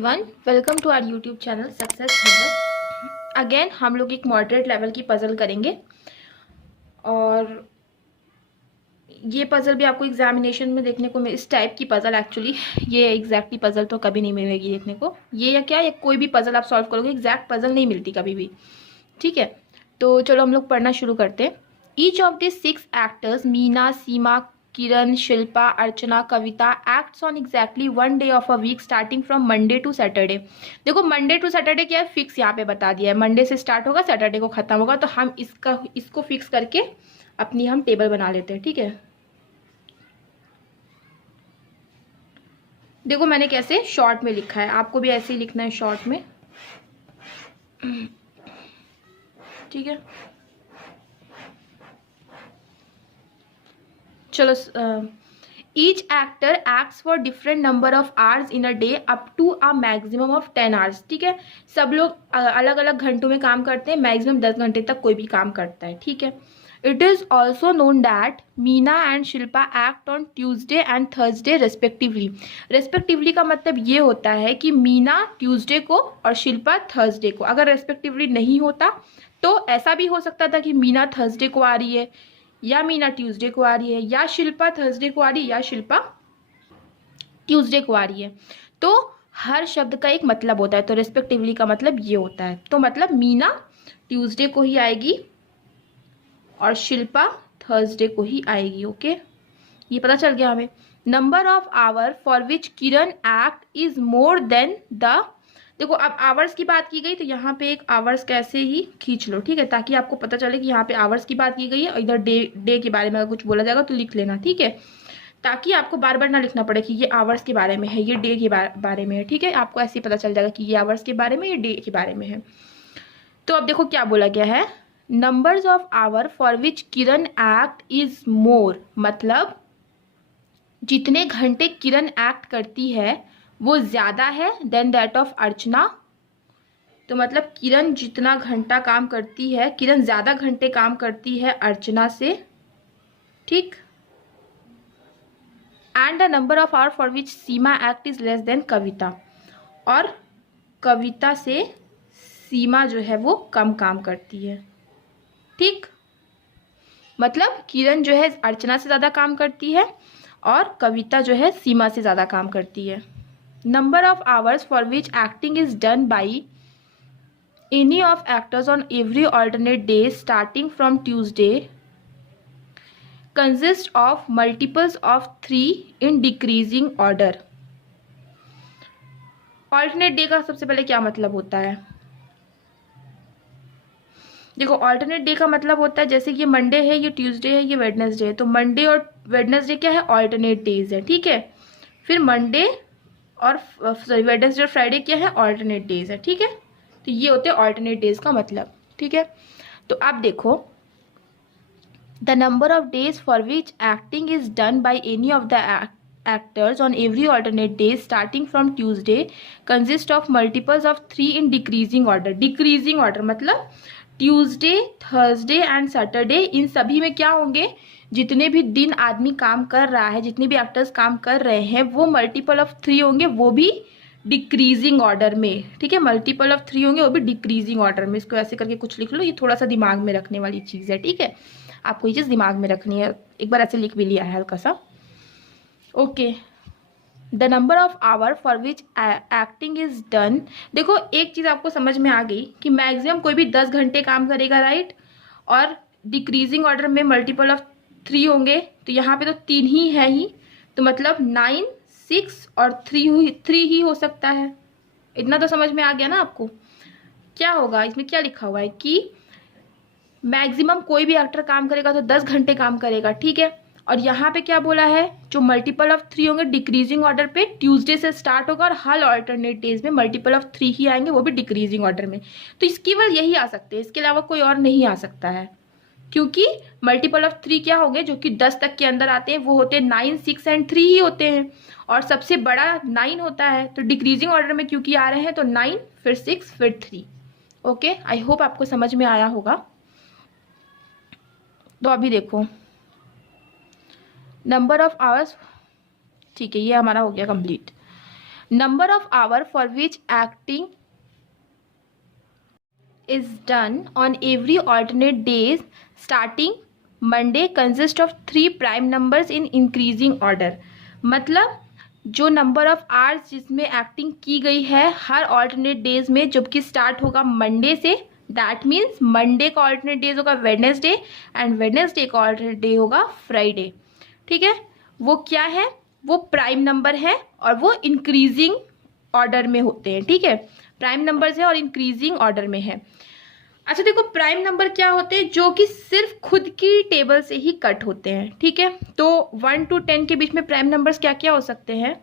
Everyone, welcome to our YouTube channel Success Hacker. Again हम लोग एक मॉडरेट लेवल की पजल करेंगे और ये पजल भी आपको एग्जामिनेशन में देखने को इस टाइप की पजल एक्चुअली ये एग्जैक्टली पजल तो कभी नहीं मिलेगी देखने को। ये या क्या, ये कोई भी पजल आप सॉल्व करोगे एग्जैक्ट पजल नहीं मिलती कभी भी। ठीक है, तो चलो हम लोग पढ़ना शुरू करते हैं। Each of the 6 actors Meena, Seema, Kiran, Shilpa, Archana, Kavita acts on exactly 1 day of a week starting from Monday to Saturday. देखो मंडे टू सैटरडे क्या है, फिक्स यहाँ पे बता दिया है। मंडे से स्टार्ट होगा, सैटरडे को खत्म होगा, तो हम इसको फिक्स करके अपनी हम टेबल बना लेते हैं। ठीक है, देखो मैंने कैसे शॉर्ट में लिखा है, आपको भी ऐसे ही लिखना है शॉर्ट में। ठीक है, चलो। Each actor acts for different number of hours in a day up to a maximum of 10 hours. ठीक है, सब लोग अलग अलग घंटों में काम करते हैं, मैक्सिमम 10 घंटे तक कोई भी काम करता है। ठीक है, it is also known that Meena and Shilpa act on Tuesday and Thursday respectively. Respectively का मतलब ये होता है कि मीना ट्यूजडे को और शिल्पा थर्सडे को। अगर रेस्पेक्टिवली नहीं होता तो ऐसा भी हो सकता था कि मीना थर्सडे को आ रही है, या मीना ट्यूसडे को आ रही है, या शिल्पा थर्सडे को आ रही है, या शिल्पा ट्यूसडे को आ रही है। तो हर शब्द का एक मतलब होता है, तो रेस्पेक्टिवली का मतलब ये होता है। तो मतलब मीना ट्यूसडे को ही आएगी और शिल्पा थर्सडे को ही आएगी। ओके, ये पता चल गया हमें। Number of hour for which Kiran act is more than the. देखो अब आवर्स की बात की गई तो यहाँ पे एक आवर्स कैसे ही खींच लो। ठीक है, ताकि आपको पता चले कि यहाँ पे आवर्स की बात की गई है और इधर डे के बारे में अगर कुछ बोला जाएगा तो लिख लेना। ठीक है, ताकि आपको बार बार ना लिखना पड़े कि ये आवर्स के बारे में है, ये डे के बारे में है। ठीक है, आपको ऐसे ही पता चल जाएगा कि ये आवर्स के बारे में, ये डे के बारे में है। तो अब देखो क्या बोला गया है, numbers of hour for which Kiran act is more, मतलब जितने घंटे किरण एक्ट करती है वो ज्यादा है देन दैट ऑफ अर्चना। तो मतलब किरण जितना घंटा काम करती है, किरण ज्यादा घंटे काम करती है अर्चना से। ठीक, and the number of hour for which Seema act is less than Kavita, और कविता से सीमा जो है वो कम काम करती है। ठीक, मतलब किरण जो है अर्चना से ज्यादा काम करती है और कविता जो है सीमा से ज्यादा काम करती है। Number of hours for which acting is done by any of actors on every alternate day starting from Tuesday consist of multiples of 3 in decreasing order. Alternate day का सबसे पहले क्या मतलब होता है? देखो ऑल्टरनेट डे का मतलब होता है जैसे कि ये मंडे है, ये ट्यूसडे है, ये वेडनेसडे है, तो मंडे और वेडनेसडे क्या है, ऑल्टरनेट डेज है। ठीक है, फिर मंडे और सॉरी वेडनेसडे और फ्राइडे क्या है, ऑल्टरनेट डेज है। ठीक है, तो ये होते हैं ऑल्टरनेट डेज का मतलब। ठीक है, तो आप देखो the number of days for which acting is done by any of the actors on every alternate day starting from Tuesday consist of multiples of 3 in decreasing order। decreasing order मतलब Tuesday, Thursday and Saturday, इन सभी में क्या होंगे, जितने भी दिन आदमी काम कर रहा है, जितने भी एक्टर्स काम कर रहे हैं वो मल्टीपल ऑफ 3 होंगे, वो भी डिक्रीजिंग ऑर्डर में। ठीक है, मल्टीपल ऑफ 3 होंगे वो भी डिक्रीजिंग ऑर्डर में। इसको ऐसे करके कुछ लिख लो, ये थोड़ा सा दिमाग में रखने वाली चीज़ है। ठीक है, आपको ये चीज़ दिमाग में रखनी है। एक बार ऐसे लिख भी लिया है हल्का सा। Okay, the number of hour for which acting is done. देखो एक चीज़ आपको समझ में आ गई कि मैक्सिमम कोई भी 10 घंटे काम करेगा, राइट, और डिक्रीजिंग ऑर्डर में मल्टीपल ऑफ 3 होंगे, तो यहाँ पे तो 3 ही है ही, तो मतलब 9, 6 और 3 ही हो सकता है। इतना तो समझ में आ गया ना आपको। क्या होगा इसमें, क्या लिखा हुआ है कि मैक्सिमम कोई भी एक्टर काम करेगा तो 10 घंटे काम करेगा। ठीक है, और यहाँ पे क्या बोला है, जो मल्टीपल ऑफ 3 होंगे डिक्रीजिंग ऑर्डर पे, ट्यूसडे से स्टार्ट होगा और हर ऑल्टरनेट डेज में मल्टीपल ऑफ 3 ही आएंगे, वो भी डिक्रीजिंग ऑर्डर में। तो इसकी केवल यही आ सकते हैं, इसके अलावा कोई और नहीं आ सकता है, क्योंकि मल्टीपल ऑफ 3 क्या होंगे जो कि 10 तक के अंदर आते हैं, वो होते हैं 9, 6 एंड 3 ही होते हैं, और सबसे बड़ा 9 होता है। तो डिक्रीजिंग ऑर्डर में क्योंकि आ रहे हैं तो 9 फिर 6 फिर 3। ओके, आई होप आपको समझ में आया होगा। तो अभी देखो नंबर ऑफ आवर्स, ठीक है, ये हमारा हो गया complete. Number of hour for which acting is done on every alternate days starting Monday consist of 3 prime numbers in increasing order। मतलब जो नंबर ऑफ आवर्स जिसमें एक्टिंग की गई है हर ऑल्टरनेट डेज में, जबकि स्टार्ट होगा मंडे से, दैट मीन्स मंडे का ऑल्टरनेट डेज होगा वेडनेसडे एंड वेडनेसडे का ऑल्टरनेट डे होगा फ्राइडे। ठीक है, वो क्या है, वो प्राइम नंबर है और वो इंक्रीजिंग ऑर्डर में होते हैं। ठीक है, प्राइम नंबर्स है और इंक्रीजिंग ऑर्डर में है। अच्छा देखो, प्राइम नंबर क्या होते हैं, जो कि सिर्फ खुद की टेबल से ही कट होते हैं। ठीक है, तो 1 to 10 के बीच में प्राइम नंबर्स क्या क्या हो सकते हैं?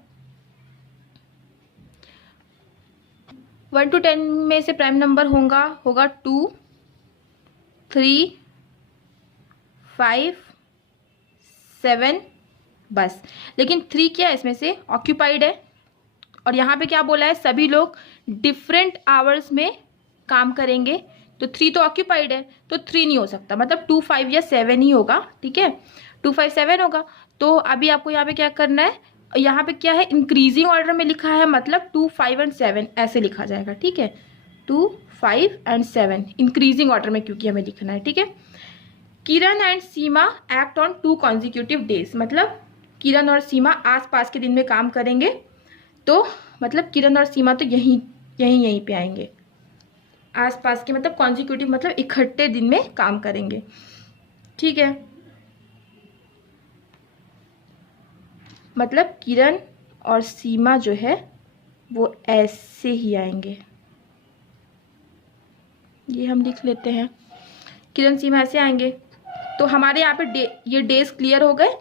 1 to 10 में से प्राइम नंबर होगा 2, 3, 5, 7 बस। लेकिन 3 क्या है इसमें से, ऑक्यूपाइड है। और यहाँ पे क्या बोला है, सभी लोग डिफरेंट आवर्स में काम करेंगे, तो 3 तो ऑक्यूपाइड है, तो 3 नहीं हो सकता, मतलब 2, 5 या 7 ही होगा। ठीक है, 2, 5, 7 होगा। तो अभी आपको यहाँ पे क्या करना है, यहाँ पे क्या है, इंक्रीजिंग ऑर्डर में लिखा है, मतलब 2, 5 एंड 7 ऐसे लिखा जाएगा। ठीक है, 2, 5 एंड 7 इंक्रीजिंग ऑर्डर में क्योंकि हमें लिखना है। ठीक है, Kiran and Seema act on 2 consecutive days, मतलब किरण और सीमा आसपास के दिन में काम करेंगे, तो मतलब किरण और सीमा तो यहीं पे आएंगे आसपास के, मतलब कॉन्जिक्यूटिव मतलब इकट्ठे दिन में काम करेंगे। ठीक है, मतलब किरण और सीमा जो है वो ऐसे ही आएंगे, ये हम लिख लेते हैं, किरण सीमा ऐसे आएंगे। तो हमारे यहाँ पे ये डेज क्लियर हो गए।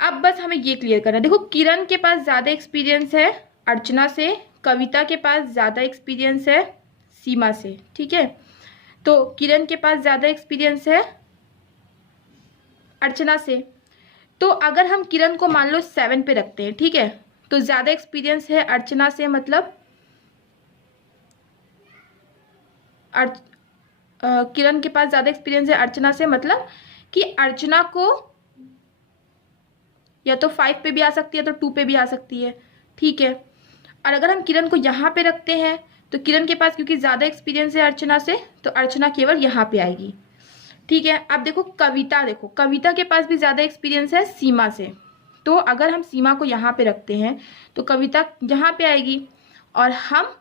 अब बस हमें ये क्लियर करना है। देखो, किरण के पास ज़्यादा एक्सपीरियंस है अर्चना से, कविता के पास ज़्यादा एक्सपीरियंस है सीमा से। ठीक है, तो किरण के पास ज़्यादा एक्सपीरियंस है अर्चना से, तो अगर हम किरण को मान लो 7 पे रखते हैं, ठीक है, तो ज़्यादा एक्सपीरियंस है अर्चना से, मतलब किरण के पास ज़्यादा एक्सपीरियंस है अर्चना से, मतलब कि अर्चना को या तो 5 पे भी आ सकती है, तो 2 पे भी आ सकती है। ठीक है, और अगर हम किरण को यहाँ पे रखते हैं, तो किरण के पास क्योंकि ज़्यादा एक्सपीरियंस है अर्चना से, तो अर्चना केवल यहाँ पे आएगी। ठीक है, अब देखो कविता के पास भी ज़्यादा एक्सपीरियंस है सीमा से, तो अगर हम सीमा को यहाँ पे रखते हैं तो कविता यहाँ पे आएगी, और हम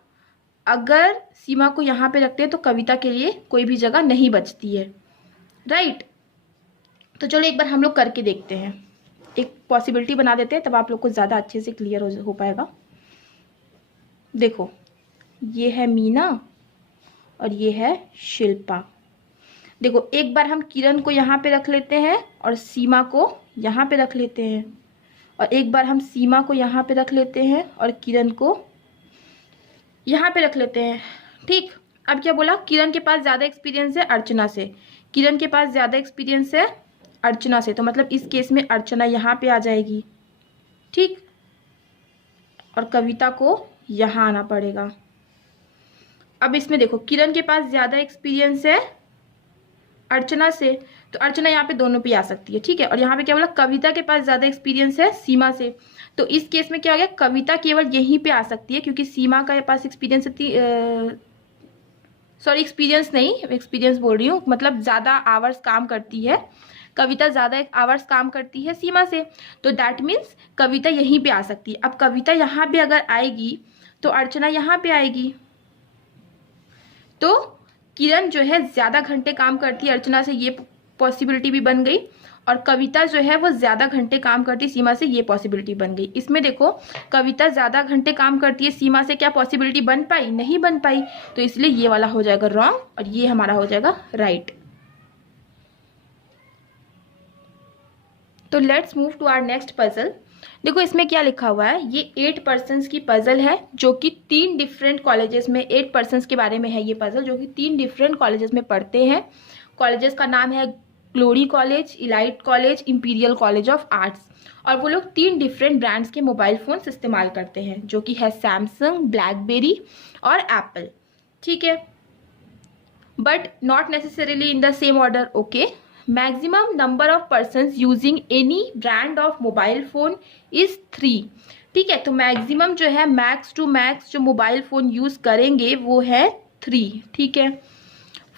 अगर सीमा को यहाँ पे रखते हैं तो कविता के लिए कोई भी जगह नहीं बचती है। राइट, तो चलो एक बार हम लोग करके देखते हैं, एक पॉसिबिलिटी बना देते हैं, तब आप लोग को ज़्यादा अच्छे से क्लियर हो पाएगा। देखो, ये है मीना और ये है शिल्पा। देखो, एक बार हम किरण को यहाँ पे रख लेते हैं और सीमा को यहाँ पे रख लेते हैं, और एक बार हम सीमा को यहाँ पे रख लेते हैं और किरण को यहाँ पे रख लेते हैं। ठीक, अब क्या बोला, किरण के पास ज़्यादा एक्सपीरियंस है अर्चना से, किरण के पास ज़्यादा एक्सपीरियंस है अर्चना से, तो मतलब इस केस में अर्चना यहाँ पे आ जाएगी। ठीक, और कविता को यहाँ आना पड़ेगा। अब इसमें देखो, किरण के पास ज़्यादा एक्सपीरियंस है अर्चना से, तो अर्चना यहाँ पे दोनों पे आ सकती है। ठीक है, और यहाँ पे क्या बोला, कविता के पास ज़्यादा एक्सपीरियंस है सीमा से, तो इस केस में क्या हो गया, कविता केवल यहीं पे आ सकती है, क्योंकि सीमा का पास एक्सपीरियंस एक्सपीरियंस बोल रही हूँ, मतलब ज़्यादा आवर्स काम करती है कविता, ज़्यादा आवर्स काम करती है सीमा से, तो दैट मीन्स कविता यहीं पे आ सकती है। अब कविता यहाँ पे अगर आएगी तो अर्चना यहाँ पे आएगी, तो किरण जो है ज़्यादा घंटे काम करती है अर्चना से, ये पॉसिबिलिटी भी बन गई, और कविता जो है वो ज़्यादा घंटे काम करती है सीमा से, ये पॉसिबिलिटी बन गई। इसमें देखो, कविता ज़्यादा घंटे काम करती है सीमा से, क्या पॉसिबिलिटी बन पाई? नहीं बन पाई, तो इसलिए ये वाला हो जाएगा रॉन्ग और ये हमारा हो जाएगा राइट। तो let's move to our next puzzle. देखो, इसमें क्या लिखा हुआ है, ये 8 पर्सन्स की पजल है, जो कि 3 डिफरेंट कॉलेजेस में, 8 पर्सन्स के बारे में है ये पजल, जो कि 3 डिफरेंट कॉलेजेस में पढ़ते हैं। कॉलेजेस का नाम है glory college, elite college, imperial College of arts, और वो लोग 3 डिफरेंट ब्रांड्स के मोबाइल फ़ोन्स इस्तेमाल करते हैं, जो कि है सैमसंग, ब्लैकबेरी और एप्पल। ठीक है, but not necessarily in the same order. Okay, maximum number of persons using any brand of mobile phone is 3, ठीक है। तो मैक्सिमम जो है, मैक्स टू मैक्स जो मोबाइल फ़ोन यूज़ करेंगे वो है 3, ठीक है।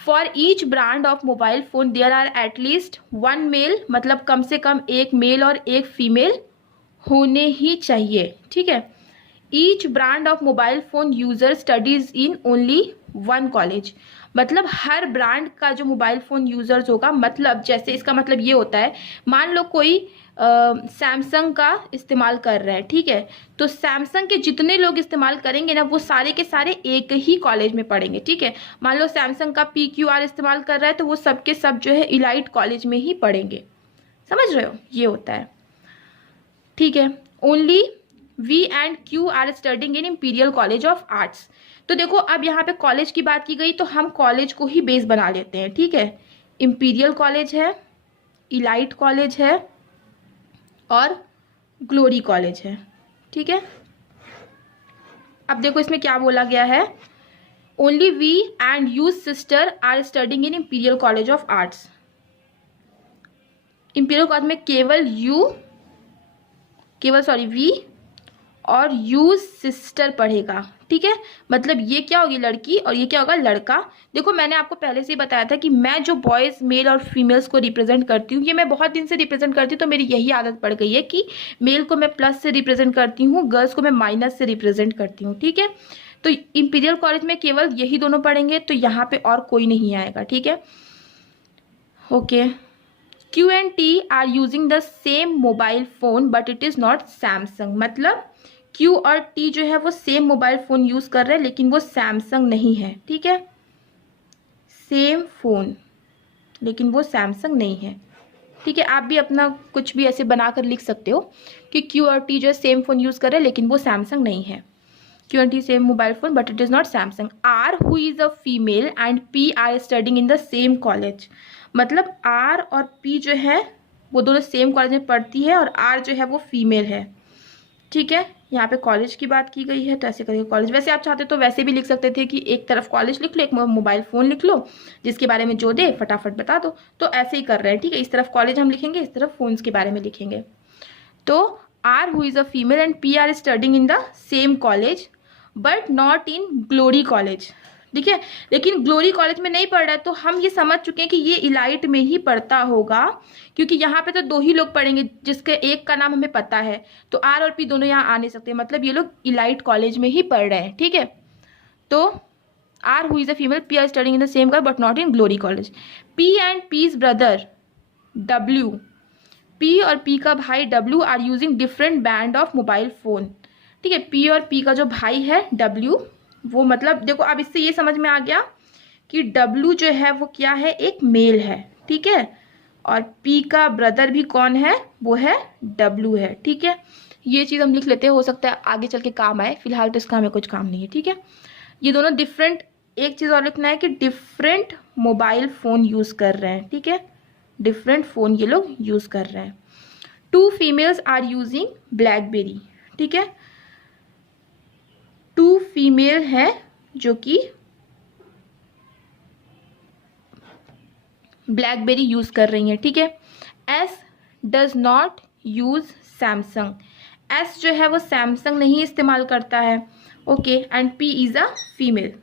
For each brand of mobile phone there are at least 1 male, मतलब कम से कम एक मेल और एक फीमेल होने ही चाहिए, ठीक है। Each brand of mobile phone user studies in only 1 college, मतलब हर ब्रांड का जो मोबाइल फ़ोन यूज़र्स होगा, मतलब जैसे इसका मतलब ये होता है, मान लो कोई सैमसंग का इस्तेमाल कर रहा है, ठीक है, तो सैमसंग के जितने लोग इस्तेमाल करेंगे ना वो सारे के सारे एक ही कॉलेज में पढ़ेंगे, ठीक है। मान लो सैमसंग का PQR इस्तेमाल कर रहा है तो वो सब के सब जो है इलाइट कॉलेज में ही पढ़ेंगे, समझ रहे हो, ये होता है, ठीक है। Only V and Q are studying in Imperial College of Arts. तो देखो अब यहाँ पे कॉलेज की बात की गई तो हम कॉलेज को ही बेस बना लेते हैं, ठीक है। इंपीरियल कॉलेज है, इलाइट कॉलेज है और ग्लोरी कॉलेज है, ठीक है। अब देखो इसमें क्या बोला गया है, only V and U's sister are studying in Imperial College of Arts. Imperial College में केवल V और यूज सिस्टर पढ़ेगा, ठीक है। मतलब ये क्या होगी, लड़की, और ये क्या होगा, लड़का। देखो मैंने आपको पहले से ही बताया था कि मैं जो बॉयज़, मेल और फीमेल्स को रिप्रेजेंट करती हूँ, ये मैं बहुत दिन से रिप्रेजेंट करती हूँ, तो मेरी यही आदत पड़ गई है कि मेल को मैं प्लस से रिप्रेजेंट करती हूँ, गर्ल्स को मैं माइनस से रिप्रेजेंट करती हूँ, ठीक है। तो इंपीरियल कॉलेज में केवल यही दोनों पढ़ेंगे, तो यहाँ पे और कोई नहीं आएगा, ठीक है। Okay. Q and T are using the same mobile phone but it is not Samsung, मतलब Q और T जो है वो सेम मोबाइल फ़ोन यूज़ कर रहे हैं लेकिन वो सैमसंग नहीं है, ठीक है। सेम फ़ोन लेकिन वो सैमसंग नहीं है, ठीक है। आप भी अपना कुछ भी ऐसे बनाकर लिख सकते हो कि Q और T जो है सेम फ़ोन यूज़ कर रहे हैं लेकिन वो सैमसंग नहीं है। Q and T same mobile phone but it is not Samsung. R who is a female and P are studying in the same college, मतलब R और P जो है वो दोनों सेम कॉलेज में पढ़ती है और R जो है वो फीमेल है, ठीक है। यहाँ पे कॉलेज की बात की गई है तो ऐसे करिए कॉलेज। वैसे आप चाहते तो वैसे भी लिख सकते थे कि एक तरफ कॉलेज लिख लो, एक मोबाइल फ़ोन लिख लो, जिसके बारे में जो दे फटाफट बता दो, तो ऐसे ही कर रहे हैं, ठीक है। इस तरफ कॉलेज हम लिखेंगे, इस तरफ फ़ोन्स के बारे में लिखेंगे। तो R who is a female and P are studying in the same college but not in Glory College, ठीक है। लेकिन ग्लोरी कॉलेज में नहीं पढ़ रहा है तो हम ये समझ चुके हैं कि ये इलाइट में ही पढ़ता होगा, क्योंकि यहाँ पे तो 2 ही लोग पढ़ेंगे जिसके एक का नाम हमें पता है, तो R और P दोनों यहाँ आ नहीं सकते, मतलब ये लोग इलाइट कॉलेज में ही पढ़ रहे हैं, ठीक है। तो R who is a female, P are studying in the same college but not in Glory College. P and P's brother W, P और P का भाई W are using different band of mobile phone, ठीक है। P और P का जो भाई है W, वो मतलब देखो अब इससे ये समझ में आ गया कि W जो है वो क्या है, एक मेल है, ठीक है। और P का ब्रदर भी कौन है, वो है W है, ठीक है। ये चीज़ हम लिख लेते हैं, हो सकता है आगे चल के काम आए, फिलहाल तो इसका हमें कुछ काम नहीं है, ठीक है। ये दोनों डिफरेंट, एक चीज़ और लिखना है कि डिफरेंट मोबाइल फ़ोन यूज़ कर रहे हैं, ठीक है। डिफरेंट फ़ोन ये लोग यूज़ कर रहे हैं। 2 फीमेल्स आर यूजिंग ब्लैकबेरी, ठीक है। 2 फीमेल है जो कि ब्लैकबेरी यूज़ कर रही हैं, ठीक है। S does not use Samsung, S जो है वो सैमसंग नहीं इस्तेमाल करता है, okay. And P is a female,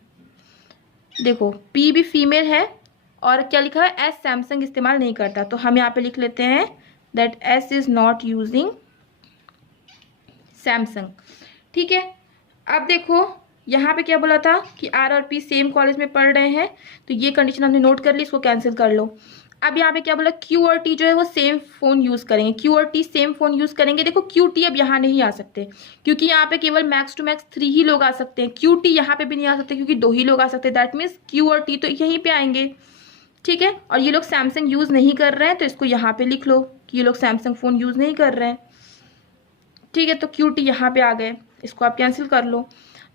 देखो P भी फीमेल है और क्या लिखा है, S सैमसंग इस्तेमाल नहीं करता, तो हम यहाँ पे लिख लेते हैं that S is not using Samsung, ठीक है। अब देखो यहाँ पे क्या बोला था कि R और P सेम कॉलेज में पढ़ रहे हैं, तो ये कंडीशन हमने नोट कर ली, इसको कैंसिल कर लो। अब यहाँ पे क्या बोला, Q और T जो है वो सेम फ़ोन यूज़ करेंगे, Q और T सेम फ़ोन यूज़ करेंगे। देखो Q T अब यहाँ नहीं आ सकते क्योंकि यहाँ पे केवल मैक्स टू मैक्स 3 ही लोग आ सकते हैं, Q T यहाँ पे भी नहीं आ सकते क्योंकि 2 ही लोग आ सकते हैं, दैट मीन्स Q और T तो यहीं पे आएंगे, ठीक है। और ये लोग सैमसंग यूज़ नहीं कर रहे हैं तो इसको यहाँ पे लिख लो कि ये लोग सैमसंग फ़ोन यूज़ नहीं कर रहे हैं, ठीक है। तो Q T यहाँ पे आ गए, इसको आप कैंसिल कर लो।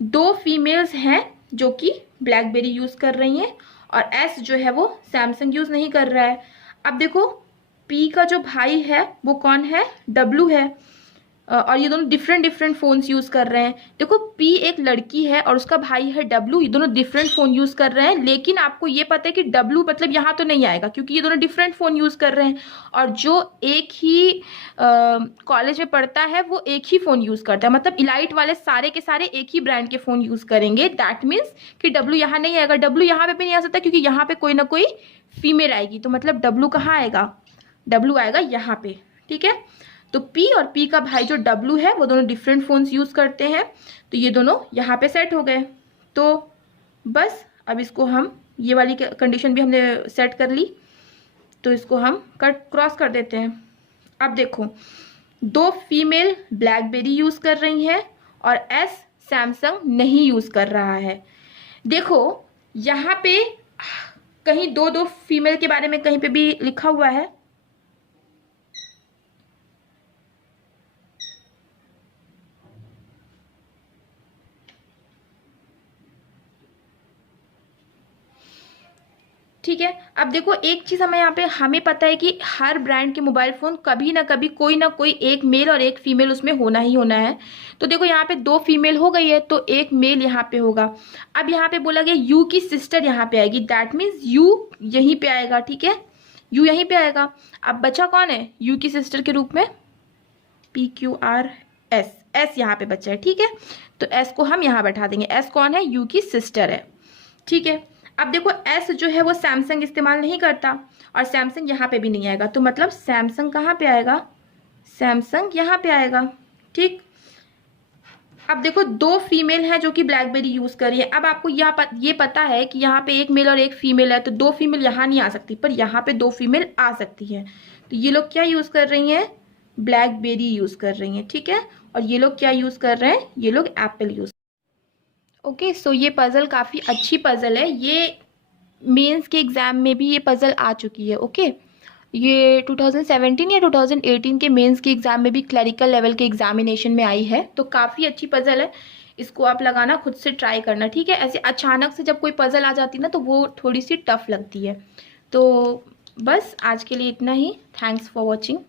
2 फीमेल्स हैं जो कि ब्लैकबेरी यूज़ कर रही हैं और S जो है वो सैमसंग यूज़ नहीं कर रहा है। अब देखो P का जो भाई है वो कौन है, W है, और ये दोनों डिफरेंट डिफरेंट फ़ोन्स यूज़ कर रहे हैं। देखो पी एक लड़की है और उसका भाई है डब्लू, ये दोनों डिफरेंट फ़ोन यूज़ कर रहे हैं, लेकिन आपको ये पता है कि डब्लू मतलब यहाँ तो नहीं आएगा क्योंकि ये दोनों डिफरेंट फ़ोन यूज़ कर रहे हैं। और जो एक ही कॉलेज में पढ़ता है वो एक ही फ़ोन यूज़ करता है, मतलब इलाइट वाले सारे के सारे एक ही ब्रांड के फ़ोन यूज़ करेंगे। दैट मीन्स कि डब्लू यहाँ नहीं आएगा। डब्लू यहाँ पे भी नहीं आ सकता क्योंकि यहाँ पे कोई ना कोई फीमेल आएगी, तो मतलब डब्लू कहाँ आएगा, डब्लू आएगा यहाँ पे। ठीक है, तो P और P का भाई जो W है वो दोनों डिफरेंट फ़ोन्स यूज़ करते हैं, तो ये दोनों यहाँ पे सेट हो गए। तो बस अब इसको हम, ये वाली कंडीशन भी हमने सेट कर ली, तो इसको हम क्रॉस कर देते हैं। अब देखो दो फीमेल ब्लैकबेरी यूज़ कर रही हैं और S सैमसंग नहीं यूज़ कर रहा है। देखो यहाँ पे कहीं दो दो फीमेल के बारे में कहीं पे भी लिखा हुआ है, ठीक है। अब देखो एक चीज़ हमें यहाँ पे हमें पता है कि हर ब्रांड के मोबाइल फ़ोन कभी ना कभी कोई ना कोई एक मेल और एक फीमेल उसमें होना ही होना है। तो देखो यहाँ पे दो फीमेल हो गई है तो एक मेल यहाँ पे होगा। अब यहाँ पे बोला गया यू की सिस्टर यहाँ पे आएगी, दैट मीन्स यू यहीं पे आएगा। ठीक है, यू यहीं पे आएगा। अब बचा कौन है यू की सिस्टर के रूप में, PQRS, S यहाँ पे बचा है। ठीक है, तो S को हम यहाँ बैठा देंगे। S कौन है, यू की सिस्टर है। ठीक है, अब देखो S जो है वो सैमसंग इस्तेमाल नहीं करता और सैमसंग यहाँ पे भी नहीं आएगा, तो मतलब सैमसंग कहाँ पे आएगा, सैमसंग यहाँ पे आएगा। ठीक, अब देखो दो फीमेल हैं जो कि ब्लैकबेरी यूज़ कर रही है। अब आपको ये पता है कि यहाँ पे एक मेल और एक फीमेल है, तो दो फीमेल यहाँ नहीं आ सकती, पर यहाँ पे दो फीमेल आ सकती है। तो ये लोग क्या यूज़ कर रही हैं, ब्लैकबेरी यूज़ कर रही हैं। ठीक है, और ये लोग क्या यूज़ कर रहे हैं, ये लोग एप्पल यूज़। ओके, सो ये पज़ल काफ़ी अच्छी पज़ल है, ये मेंस के एग्ज़ाम में भी ये पज़ल आ चुकी है। ओके, ये 2017 या 2018 के मेंस के एग्ज़ाम में भी क्लरिकल लेवल के एग्जामिनेशन में आई है, तो काफ़ी अच्छी पज़ल है। इसको आप लगाना, खुद से ट्राई करना। ठीक है, ऐसे अचानक से जब कोई पज़ल आ जाती है ना तो वो थोड़ी सी टफ लगती है। तो बस आज के लिए इतना ही। Thanks for watching.